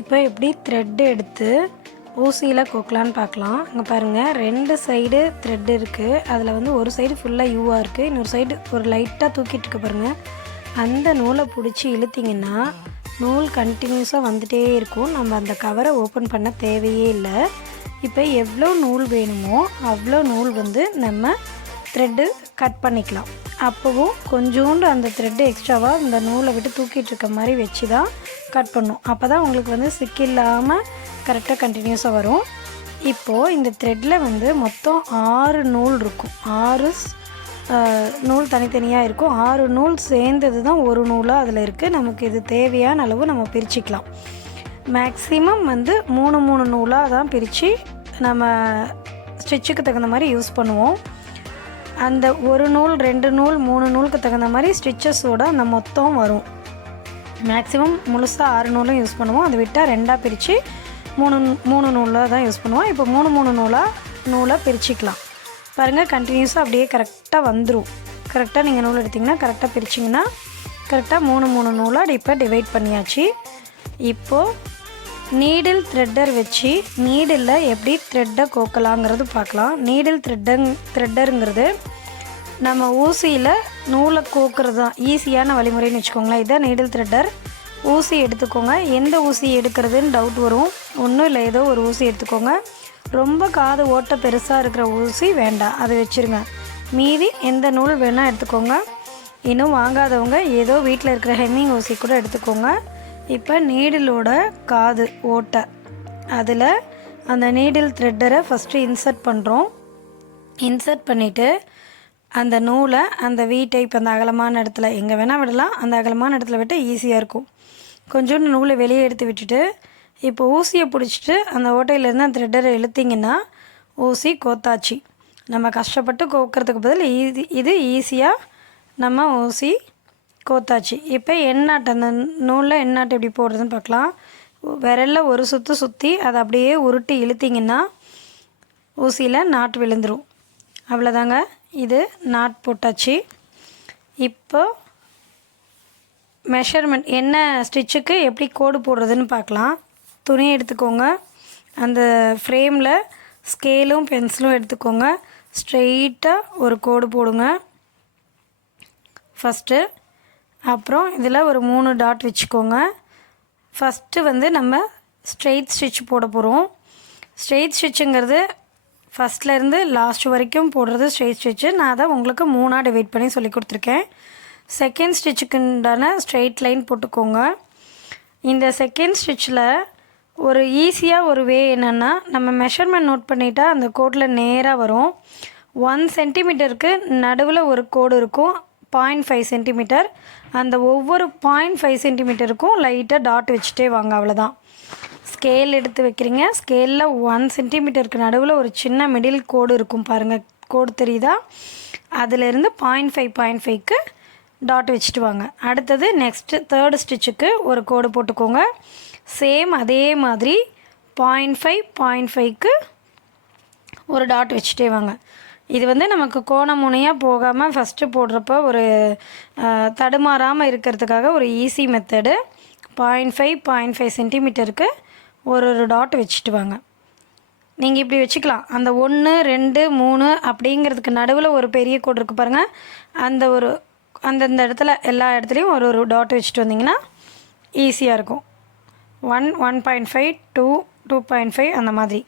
இப்போ எப்படி த்ரெட் எடுத்து ஊசியில் கோக்கலான்னு பார்க்கலாம். இங்கே பாருங்கள், 2 சைடு த்ரெட் இருக்குது. அதில் வந்து ஒரு சைடு ஃபுல்லாக யூவாக இருக்குது, இன்னொரு சைடு ஒரு லைட்டாக தூக்கிட்டு இருக்கு பாருங்கள். அந்த நூலை பிடிச்சி இழுத்திங்கன்னா நூல் கண்டினியூஸாக வந்துகிட்டே இருக்கும். நம்ம அந்த கவரை ஓப்பன் பண்ண தேவையே இல்லை. இப்போ எவ்வளோ நூல் வேணுமோ அவ்வளோ நூல் வந்து நம்ம த்ரெட்டு கட் பண்ணிக்கலாம். அப்போவும் கொஞ்சோண்டு அந்த த்ரெட்டு எக்ஸ்ட்ராவாக இந்த நூலை விட்டு தூக்கிட்டு இருக்க மாதிரி வச்சு தான் கட் பண்ணும். அப்போ தான் உங்களுக்கு வந்து சிக்கில்லாமல் கரெக்டாக கண்டினியூஸாக வரும். இப்போது இந்த த்ரெட்டில் வந்து மொத்தம் 6 நூல் இருக்கும். 6 நூல் தனித்தனியாக இருக்கும். 6 நூல் சேர்ந்தது தான் ஒரு நூலாக அதில் இருக்குது. நமக்கு இது தேவையான அளவு நம்ம பிரிச்சுக்கலாம். மேக்ஸிமம் வந்து 3 நூலாக தான் பிரித்து நம்ம ஸ்டிச்சுக்கு தகுந்த மாதிரி யூஸ் பண்ணுவோம். அந்த 1 நூல் 2 நூல் 3 நூலுக்கு தகுந்த மாதிரி ஸ்டிச்சஸோட அந்த மொத்தம் வரும். மேக்ஸிமம் முழுசாக 6 நூலும் யூஸ் பண்ணுவோம். அதை விட்டால் 2ஆக பிரித்து 3 நூலாக தான் யூஸ் பண்ணுவோம். இப்போ 3 நூலை பிரிச்சுக்கலாம். பாருங்கள், கண்டினியூஸாக அப்படியே கரெக்டாக வந்துடும். கரெக்டாக நீங்கள் நூல் எடுத்திங்கன்னா கரெக்டாக பிரிச்சிங்கன்னா கரெக்டாக 3 நூலாக இப்போ டிவைட் பண்ணியாச்சு. இப்போது நீடில் த்ரெட்டர் வச்சு நீடில் எப்படி த்ரெட்டை கோக்கலாங்கிறது பார்க்கலாம். நீடில் த்ரெட்டருங்கிறது நம்ம ஊசியில் நூலை கோக்கிறது தான் ஈஸியான வழிமுறைன்னு வச்சுக்கோங்களேன். இதான் நீடில் த்ரெட்டர். ஊசி எடுத்துக்கோங்க. எந்த ஊசி எடுக்கிறதுன்னு டவுட் வரும். ஒன்றும் இல்லை, ஏதோ ஒரு ஊசி எடுத்துக்கோங்க. ரொம்ப காது ஓட்டை பெருசாக இருக்கிற ஊசி வேண்டாம், அதை வச்சுருங்க. மீதி எந்த நூல் வேணால் எடுத்துக்கோங்க. இன்னும் வாங்காதவங்க ஏதோ வீட்டில் இருக்கிற ஹெம்மிங் ஊசி கூட எடுத்துக்கோங்க. இப்போ நீடிலோட காது ஓட்டை, அதில் அந்த நீடில் த்ரெட்டரை ஃபஸ்ட்டு இன்சர்ட் பண்ணுறோம். இன்சர்ட் பண்ணிவிட்டு அந்த நூலை அந்த வி டைப் அந்த அகலமான இடத்துல எங்கே வேணால் விடலாம். அந்த அகலமான இடத்துல விட்டு ஈஸியாக இருக்கும். கொஞ்சோண்டு நூலை வெளியே எடுத்து விட்டுட்டு இப்போ ஊசியை பிடிச்சிட்டு அந்த ஓட்டையிலேருந்து அந்த த்ரெட்டரை இழுத்திங்கன்னா ஊசி கோத்தாச்சு. நம்ம கஷ்டப்பட்டு கோக்கிறதுக்கு பதில் இது ஈஸியாக நம்ம ஊசி கோத்தாச்சு. இப்போ எண்ணாட்டு அந்த நூலில் எண்ணாட்டு எப்படி போடுறதுன்னு பார்க்கலாம். விரலில் ஒரு சுற்றி அதை அப்படியே உருட்டி இழுத்திங்கன்னா ஊசியில் நாட்டு விழுந்துடும். அவ்வளோதாங்க, இது நாட் போட்டாச்சு. இப்போ மெஷர்மெண்ட் என்ன ஸ்டிச்சுக்கு எப்படி கோடு போடுறதுன்னு பார்க்கலாம். துணி எடுத்துக்கோங்க. அந்த ஃப்ரேமில் ஸ்கேலும் பென்சிலும் எடுத்துக்கோங்க. ஸ்ட்ரெயிட்டாக ஒரு கோடு போடுங்க ஃபஸ்ட்டு. அப்புறம் இதில் ஒரு 3 டாட் வச்சுக்கோங்க. ஃபஸ்ட்டு வந்து நம்ம ஸ்ட்ரெயிட் ஸ்டிச் போட போகிறோம். ஸ்ட்ரெயிட் ஸ்டிச்சுங்கிறது ஃபஸ்ட்லேருந்து லாஸ்ட் வரைக்கும் போடுறது ஸ்ட்ரெயிட் ஸ்டிச்சு. நான் அதை உங்களுக்கு 3ஆக டிவைட் பண்ணி சொல்லி கொடுத்துருக்கேன். செகண்ட் ஸ்டிச்சுக்குண்டான ஸ்ட்ரெயிட் லைன் போட்டுக்கோங்க. இந்த செகண்ட் ஸ்டிச்சில் ஒரு ஈஸியாக ஒரு வே என்னென்னா, நம்ம மெஷர்மெண்ட் நோட் பண்ணிட்டா அந்த கோட்டில் நேராக வரும். 1 சென்டிமீட்டருக்கு நடுவில் ஒரு கோடு இருக்கும், 0.5 சென்டிமீட்டர். அந்த ஒவ்வொரு 0.5 சென்டிமீட்டருக்கும் லைட்டாக டாட் வச்சுட்டே வாங்க, அவ்வளோதான். ஸ்கேல் எடுத்து வைக்கிறீங்க. ஸ்கேலில் 1 சென்டிமீட்டருக்கு நடுவில் ஒரு சின்ன மிடில் கோடு இருக்கும் பாருங்கள், கோடு தெரியுதா? அதிலேருந்து 0.5க்கு டாட் வச்சுட்டு வாங்க. அடுத்தது நெக்ஸ்ட்டு தேர்டு ஸ்டிச்சுக்கு ஒரு கோடு போட்டுக்கோங்க. சேம் அதே மாதிரி 0.5க்கு ஒரு டாட் வச்சுட்டே வாங்க. இது வந்து நமக்கு கோண முனையாக போகாமல் ஃபஸ்ட்டு போடுறப்போ ஒரு தடுமாறாமல் இருக்கிறதுக்காக ஒரு ஈஸி மெத்தடு. 0.5 சென்டிமீட்டருக்கு ஒரு டாட் வச்சுட்டு வாங்க. நீங்கள் இப்படி வச்சுக்கலாம். அந்த 1 2 3 அப்படிங்கிறதுக்கு நடுவில் ஒரு பெரிய கோடு இருக்குது பாருங்கள். அந்தந்த இடத்துல எல்லா இடத்துலையும் ஒரு டாட் வச்சுட்டு வந்தீங்கன்னா ஈஸியாக இருக்கும். 1 1.5 2 2.5 அந்த மாதிரி.